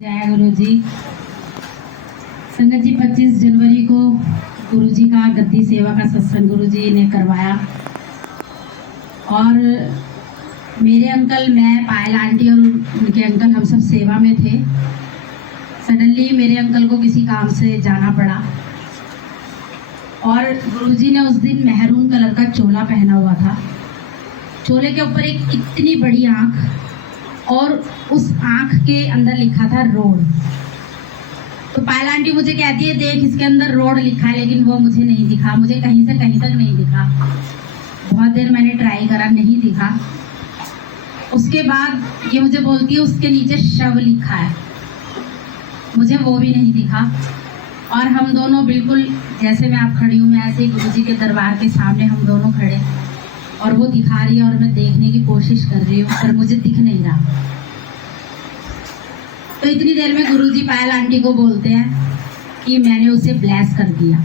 जय गुरु जी। संगत जी 25 जनवरी को गुरु जी का गद्दी सेवा का सत्संग गुरु जी ने करवाया और मेरे अंकल, मैं, पायल आंटी और उनके अंकल हम सब सेवा में थे। सडनली मेरे अंकल को किसी काम से जाना पड़ा और गुरु जी ने उस दिन मेहरून कलर का चोला पहना हुआ था। चोले के ऊपर एक इतनी बड़ी आँख और उस आँख के अंदर लिखा था रोड। तो पायल आंटी मुझे कहती है, देख इसके अंदर रोड लिखा है, लेकिन वो मुझे नहीं दिखा, मुझे कहीं से कहीं तक नहीं दिखा। बहुत देर मैंने ट्राई करा, नहीं दिखा। उसके बाद ये मुझे बोलती है उसके नीचे शव लिखा है, मुझे वो भी नहीं दिखा। और हम दोनों बिल्कुल जैसे मैं आप खड़ी हूँ, मैं ऐसे ही गुरु जी के दरबार के सामने हम दोनों खड़े, और वो दिखा रही है और मैं देखने की कोशिश कर रही हूँ पर मुझे दिख नहीं रहा। तो इतनी देर में गुरुजी पायल आंटी को बोलते हैं कि मैंने उसे ब्लेस कर दिया।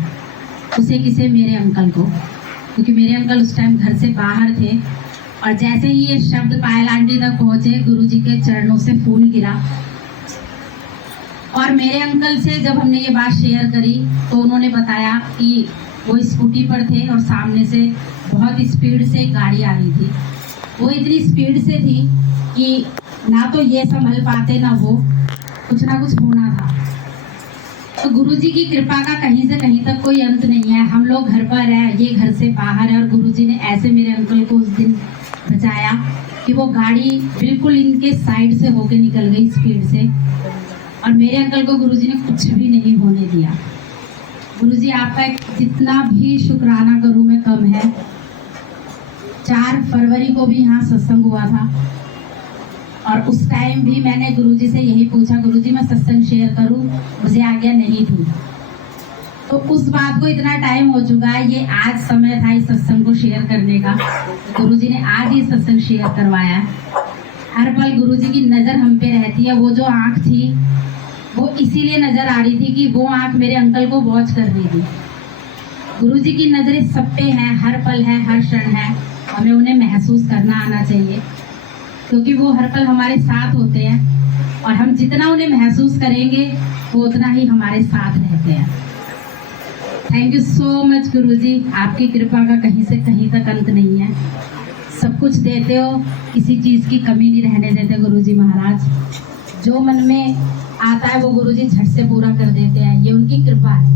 उसे किसे? मेरे अंकल को, क्योंकि मेरे अंकल उस टाइम घर से बाहर थे। और जैसे ही ये शब्द पायल आंटी तक पहुंचे, गुरुजी के चरणों से फूल गिरा। और मेरे अंकल से जब हमने ये बात शेयर करी तो उन्होंने बताया कि वो स्कूटी पर थे और सामने से बहुत स्पीड से गाड़ी आ रही थी। वो इतनी स्पीड से थी कि ना तो ये संभल पाते ना वो, कुछ ना कुछ होना था। तो गुरुजी की कृपा का कहीं से कहीं तक कोई अंत नहीं है। हम लोग घर पर है, ये घर से बाहर है, और गुरुजी ने ऐसे मेरे अंकल को उस दिन बचाया कि वो गाड़ी बिल्कुल इनके साइड से होके निकल गई स्पीड से, और मेरे अंकल को गुरुजी ने कुछ भी नहीं होने दिया। गुरुजी आपका जितना भी शुक्राना करूं मैं कम है। 4 फरवरी को भी यहाँ सत्संग हुआ था और उस टाइम भी मैंने गुरुजी से यही पूछा, गुरुजी मैं सत्संग शेयर करूं, मुझे आज्ञा नहीं थी। तो उस बात को इतना टाइम हो चुका है, ये आज समय था इस सत्संग को शेयर करने का। गुरुजी ने आज ही सत्संग शेयर करवाया। हर पल गुरुजी की नज़र हम पे रहती है। वो जो आँख थी वो इसीलिए नज़र आ रही थी कि वो आँख मेरे अंकल को वॉच कर रही थी। गुरुजी की नज़रें सब पे हैं, हर पल है, हर क्षण है। हमें उन्हें महसूस करना आना चाहिए, क्योंकि वो हर पल हमारे साथ होते हैं, और हम जितना उन्हें महसूस करेंगे वो उतना ही हमारे साथ रहते हैं। थैंक यू सो मच गुरुजी, आपकी कृपा का कहीं से कहीं तक अंत नहीं है। सब कुछ देते हो, किसी चीज़ की कमी नहीं रहने देते गुरुजी महाराज। जो मन में आता है वो गुरुजी झट से पूरा कर देते हैं, ये उनकी कृपा है।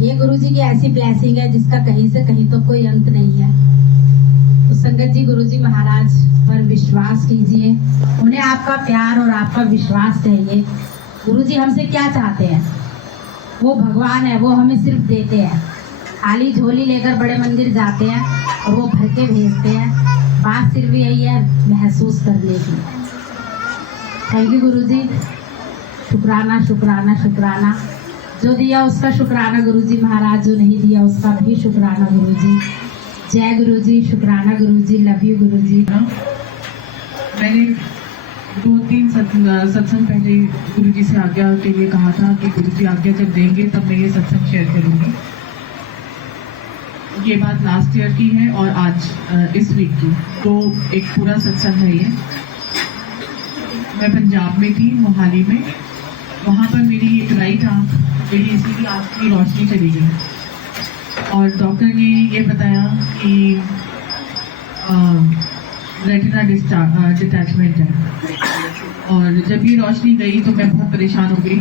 ये गुरुजी की ऐसी ब्लेसिंग है जिसका कहीं से कहीं तो कोई अंत नहीं है। तो संगत जी गुरुजी महाराज पर विश्वास कीजिए, उन्हें आपका प्यार और आपका विश्वास चाहिए। गुरुजी हमसे क्या चाहते हैं? वो भगवान है, वो हमें सिर्फ देते हैं। खाली झोली लेकर बड़े मंदिर जाते हैं और वो भर के भेजते हैं। बात सिर्फ यही है, महसूस करने की। थैंक यू गुरुजी, शुक्राना शुक्राना शुक्राना। जो दिया उसका शुक्राना गुरुजी महाराज, जो नहीं दिया उसका भी शुक्राना गुरुजी। जय गुरुजी, शुक्राना गुरुजी, लव यू गुरुजी। मैंने 2-3 सत्संग पहले गुरुजी से आज्ञा के लिए कहा था कि गुरुजी आज्ञा जब देंगे तब मैं ये सत्संग शेयर करूँगी। ये बात लास्ट ईयर की है और आज इस वीक की, तो एक पूरा सत्संग है ये। मैं पंजाब में थी, मोहाली में। वहाँ पर मेरी एक राइट आँख, मेरी इसीलिए आँख की रोशनी चली गई और डॉक्टर ने ये बताया कि रेटिना डिटैचमेंट है। और जब ये रोशनी गई तो मैं बहुत परेशान हो गई।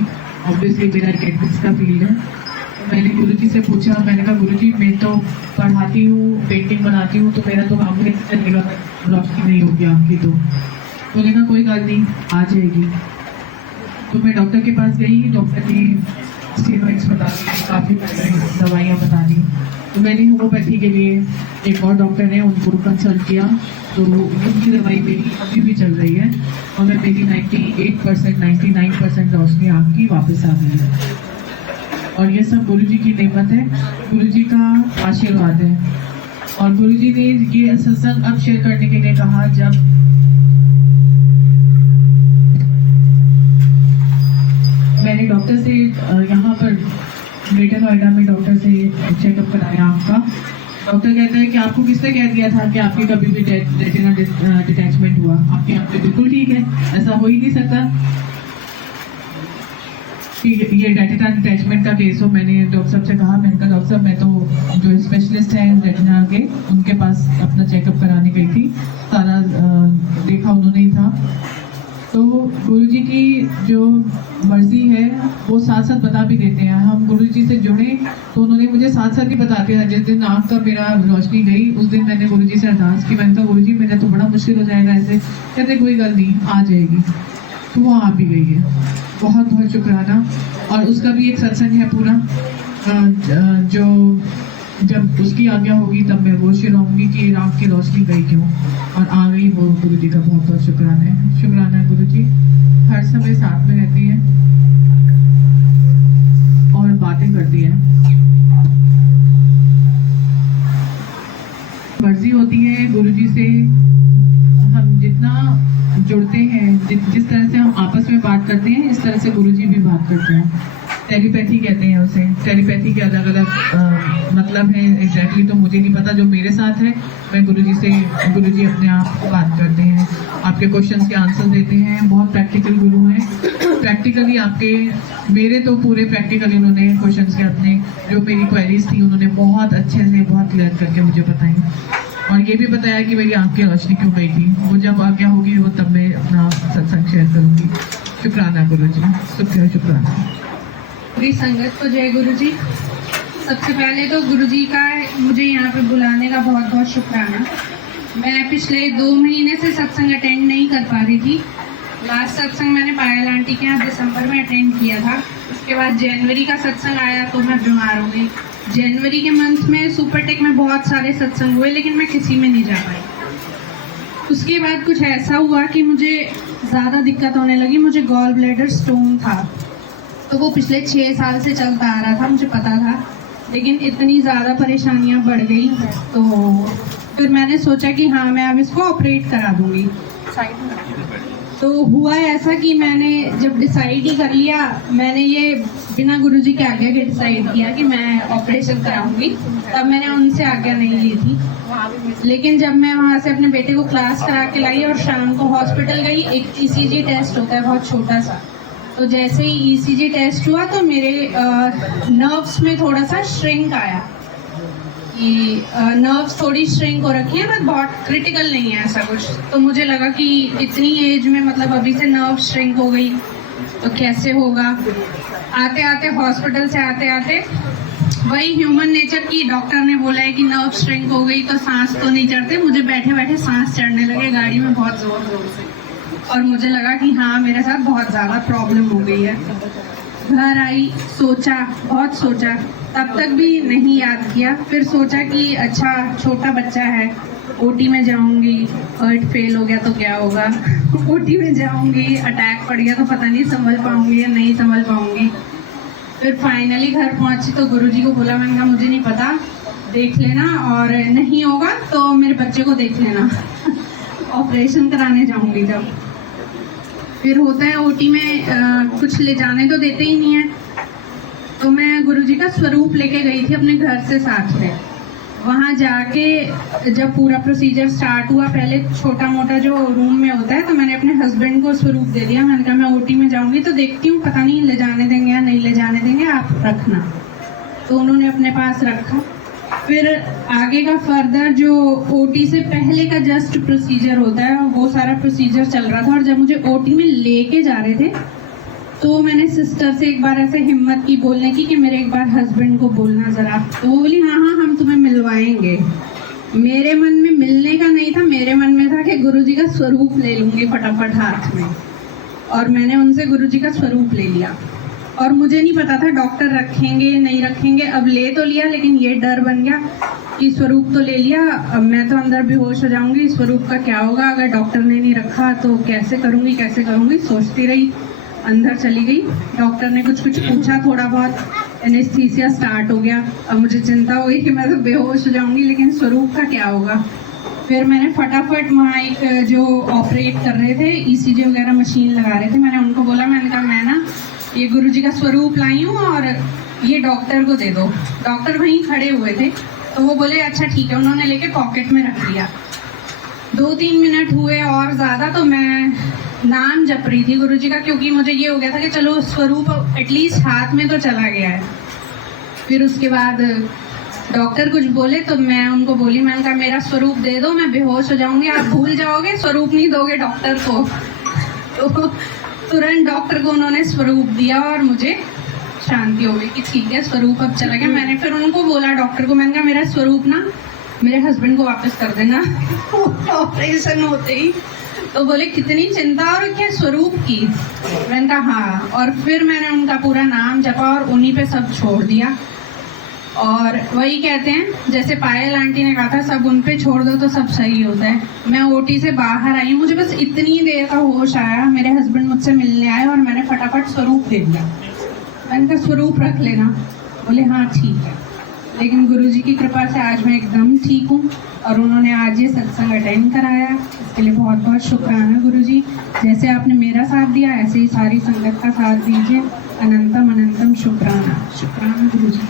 ऑब्वियसली मेरा एक एथिक्स का फील्ड है। मैंने गुरुजी से पूछा, मैंने कहा गुरुजी मैं तो पढ़ाती हूँ, पेंटिंग बनाती हूँ, तो मेरा तो काम कैसे चलेगा, रोशनी नहीं होगी आँख की। तो बोले कहा कोई बात नहीं, आ जाएगी। तो मैं डॉक्टर के पास गई, डॉक्टर ने स्टेटमेंट्स बता दी, काफ़ी दवाइयाँ बता दी। तो मैंने होम्योपैथी के लिए एक और डॉक्टर है, उनको कंसल्ट किया, तो उनकी दवाई मेरी अभी भी चल रही है और मैं मेरी 98% 99% रोशनी आँख की वापस आ गई है। और ये सब गुरुजी की नेमत है, गुरुजी का आशीर्वाद है। और गुरुजी ने ये सत्संग अब शेयर करने के लिए कहा जब मैंने डॉक्टर से यहाँ पर ग्रेटर नोएडा में डॉक्टर से चेकअप कराया आँख का। डॉक्टर कहते हैं कि आपको किसने कह दिया था कि आपकी कभी भी रेटिना डिटैचमेंट हुआ, आपकी आंख तो बिल्कुल ठीक है, ऐसा हो ही नहीं सकता कि ये रेटिना डिटैचमेंट का केस हो। मैंने डॉक्टर साहब से कहा, मैंने कहा डॉक्टर साहब मैं तो जो स्पेशलिस्ट हैं रेटिना के उनके पास अपना चेकअप कराने गई थी, सारा देखा उन्होंने ही था। तो गुरुजी की जो मर्जी है वो साथ साथ बता भी देते हैं। हम गुरुजी से जुड़े तो उन्होंने मुझे साथ साथ ही बताते हैं। जिस दिन आँख का मेरा रोशनी गई उस दिन मैंने गुरुजी से अरदास की, मैंने कहा गुरुजी मेरा तो बड़ा मुश्किल हो जाएगा ऐसे। कहते कोई गल नहीं, आ जाएगी। तो वो आ भी गई है, बहुत बहुत शुक्राना। और उसका भी एक सत्संग है पूरा, जो जब उसकी आज्ञा होगी तब मैं वो रहूंगी कि आँख की रोशनी गई क्यों और आ गई वो। गुरुजी का बहुत बहुत शुक्राना है। शुक्राना गुरुजी, हर समय साथ में रहती हैं और बातें करती हैं। मर्जी होती है गुरुजी से हम जितना जुड़ते हैं, जिस तरह से हम आपस में बात करते हैं इस तरह से गुरुजी भी बात करते हैं। टेलीपैथी कहते हैं उसे। टेलीपैथी के अलग अलग मतलब है एग्जैक्टली तो मुझे नहीं पता। जो मेरे साथ है मैं गुरुजी से, गुरुजी अपने आप बात करते हैं, आपके क्वेश्चंस के आंसर देते हैं। बहुत प्रैक्टिकल गुरु हैं। प्रैक्टिकली आपके, मेरे तो पूरे प्रैक्टिकली उन्होंने क्वेश्चंस के अपने जो मेरी क्वेरीज थी उन्होंने बहुत अच्छे से बहुत क्लियर करके मुझे बताई। और ये भी बताया कि मेरी आँख की रोशनी क्यों गई थी। वो जब आज्ञा होगी वो तब मैं अपना सत्संग शेयर करूँगी। शुक्राना गुरुजी, शुक्राना। पूरी संगत को जय गुरु जी। सबसे पहले तो गुरु जी का मुझे यहाँ पे बुलाने का बहुत बहुत शुक्राना। मैं पिछले 2 महीने से सत्संग अटेंड नहीं कर पा रही थी। लास्ट सत्संग मैंने पायल आंटी के यहाँ दिसंबर में अटेंड किया था। उसके बाद जनवरी का सत्संग आया तो मैं बीमार हो गई। जनवरी के मंथ में सुपरटेक में बहुत सारे सत्संग हुए लेकिन मैं किसी में नहीं जा पाई। उसके बाद कुछ ऐसा हुआ कि मुझे ज़्यादा दिक्कत होने लगी। मुझे गॉल ब्लैडर स्टोन था, तो वो पिछले 6 साल से चलता आ रहा था, मुझे पता था। लेकिन इतनी ज़्यादा परेशानियां बढ़ गई तो फिर मैंने सोचा कि हाँ मैं अब इसको ऑपरेट करा दूंगी। तो हुआ ऐसा कि मैंने जब डिसाइड ही कर लिया, मैंने ये बिना गुरुजी के आज्ञा के डिसाइड किया कि मैं ऑपरेशन कराऊंगी। तब मैंने उनसे आज्ञा नहीं ली थी। लेकिन जब मैं वहाँ से अपने बेटे को क्लास करा के लाई और शाम को हॉस्पिटल गई, एक ECG टेस्ट होता है बहुत छोटा सा। तो जैसे ही ECG टेस्ट हुआ तो मेरे नर्व्स में थोड़ा सा श्रिंक आया कि नर्व्स थोड़ी श्रिंक हो रखी है, बट बहुत क्रिटिकल नहीं है ऐसा कुछ। तो मुझे लगा कि इतनी एज में मतलब अभी से नर्व श्रिंक हो गई तो कैसे होगा। आते आते हॉस्पिटल से आते आते वही ह्यूमन नेचर की डॉक्टर ने बोला है कि नर्व श्रिंक हो गई तो सांस तो नहीं चढ़ते। मुझे बैठे बैठे सांस चढ़ने लगे गाड़ी में बहुत जोर जोर से, और मुझे लगा कि हाँ मेरे साथ बहुत ज़्यादा प्रॉब्लम हो गई है। घर आई, सोचा, बहुत सोचा, तब तक भी नहीं याद किया। फिर सोचा कि अच्छा छोटा बच्चा है, OT में जाऊंगी, हार्ट फेल हो गया तो क्या होगा, OT में जाऊंगी, अटैक पड़ गया तो पता नहीं संभल पाऊंगी या नहीं संभल पाऊंगी। फिर फाइनली घर पहुंची तो गुरुजी को बोला, मैंने कहा मुझे नहीं पता, देख लेना, और नहीं होगा तो मेरे बच्चे को देख लेना। ऑपरेशन कराने जाऊंगी जब। फिर होता है OT में कुछ ले जाने तो देते ही नहीं है। तो मैं गुरुजी का स्वरूप लेके गई थी अपने घर से साथ में। वहाँ जाके जब पूरा प्रोसीजर स्टार्ट हुआ, पहले छोटा मोटा जो रूम में होता है, तो मैंने अपने हस्बैंड को स्वरूप दे दिया। मैंने कहा मैं OT में जाऊंगी तो देखती हूँ, पता नहीं ले जाने देंगे या नहीं ले जाने देंगे, आप रखना। तो उन्होंने अपने पास रखा। फिर आगे का फर्दर जो OT से पहले का जस्ट प्रोसीजर होता है वो सारा प्रोसीजर चल रहा था। और जब मुझे OT में लेके जा रहे थे तो मैंने सिस्टर से एक बार ऐसे हिम्मत की बोलने की कि मेरे एक बार हस्बैंड को बोलना ज़रा। तो वो बोली हाँ हाँ हम तुम्हें मिलवाएंगे। मेरे मन में मिलने का नहीं था, मेरे मन में था कि गुरुजी का स्वरूप ले लूँगी फटाफट हाथ में। और मैंने उनसे गुरुजी का स्वरूप ले लिया। और मुझे नहीं पता था डॉक्टर रखेंगे नहीं रखेंगे। अब ले तो लिया, लेकिन ये डर बन गया कि स्वरूप तो ले लिया, अब मैं तो अंदर बेहोश हो जाऊंगी, स्वरूप का क्या होगा, अगर डॉक्टर ने नहीं रखा तो कैसे करूंगी। सोचती रही, अंदर चली गई। डॉक्टर ने कुछ पूछा, थोड़ा बहुत एनेस्थीसिया स्टार्ट हो गया। अब मुझे चिंता हो गई कि मैं तो बेहोश हो जाऊंगी, लेकिन स्वरूप का क्या होगा। फिर मैंने फटाफट वहाँ एक जो ऑपरेट कर रहे थे, ECG वगैरह मशीन लगा रहे थे, मैंने उनको बोला, मैंने कहा मैं ना ये गुरुजी का स्वरूप लाई हूँ और ये डॉक्टर को दे दो। डॉक्टर वहीं खड़े हुए थे। तो वो बोले अच्छा ठीक है, उन्होंने लेके पॉकेट में रख लिया। 2-3 मिनट हुए और ज़्यादा, तो मैं नाम जप रही थी गुरुजी का, क्योंकि मुझे ये हो गया था कि चलो स्वरूप एटलीस्ट हाथ में तो चला गया है। फिर उसके बाद डॉक्टर कुछ बोले तो मैं उनको बोली, मैंने कहा मेरा स्वरूप दे दो, मैं बेहोश हो जाऊंगी, आप भूल जाओगे, स्वरूप नहीं दोगे डॉक्टर को। तो तुरंत डॉक्टर को उन्होंने स्वरूप दिया और मुझे शांति हो गई कि ठीक है स्वरूप अब चला गया। मैंने फिर उनको बोला डॉक्टर को, मैंने कहा मेरा स्वरूप ना मेरे हस्बैंड को वापस कर देना ऑपरेशन होते ही। तो बोले कितनी चिंता और क्या स्वरूप की। मैंने कहा हाँ, और फिर मैंने उनका पूरा नाम जपा और उन्हीं पे सब छोड़ दिया। और वही कहते हैं जैसे पायल आंटी ने कहा था, सब उन पे छोड़ दो तो सब सही होता है। मैं ओटी से बाहर आई, मुझे बस इतनी देर का होश आया, मेरे हस्बैंड मुझसे मिलने आए और मैंने फटाफट स्वरूप दे दिया। मैंने कहा स्वरूप रख लेना, बोले हाँ ठीक है। लेकिन गुरुजी की कृपा से आज मैं एकदम ठीक हूँ और उन्होंने आज ये सत्संग अटेंड कराया, इसके लिए बहुत बहुत शुक्राना गुरुजी। जैसे आपने मेरा साथ दिया ऐसे ही सारी संगत का साथ दीजिए। अनंतम अनंतम शुक्राना, शुक्राना गुरुजी।